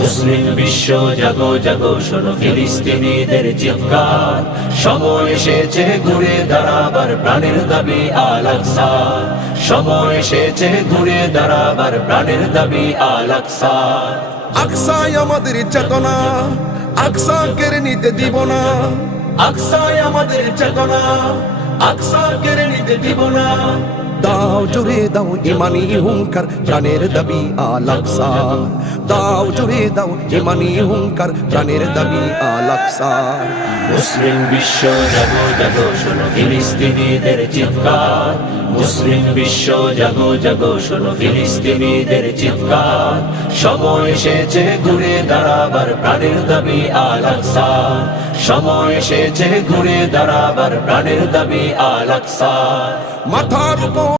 মুসলিম বিশ্ব জাগো জাগো শোনো ফিলিস্তিনিদের চিৎকার। সময় এসেছে ঘুরে দাঁড়াবার প্রাণের দাবি আলাকসা সময় এসেছে ঘুরে দাঁড়াবার প্রাণের দাবি আলাকসা আকসাই আমাদের চেতনা আকসা কেড়ে নিতে দিব না। আকসায় আমাদের চেতনা আকসা কেড়ে নিতে দিব না। দাও জুড়ে দাও ইমানি হুঙ্কার প্রাণের দাবি আলাকসা দাও জুড়ে দাও ইমানি হুঙ্কার প্রাণের দাবি আলাকসা মুসলিম বিশ্ব জাগো জাগো শোনো ফিলিস্তিনিদের চিৎকার। মুসলিম বিশ্ব জাগো জাগো শোনো ফিলিস্তিনিদের চিৎকার। সময় এসেছে ঘুরে দাঁড়াবার প্রাণের দাবি আলাকসা সময় এসেছে ঘুরে দাঁড়াবার প্রাণের দাবি আলাকসা মাথার উপর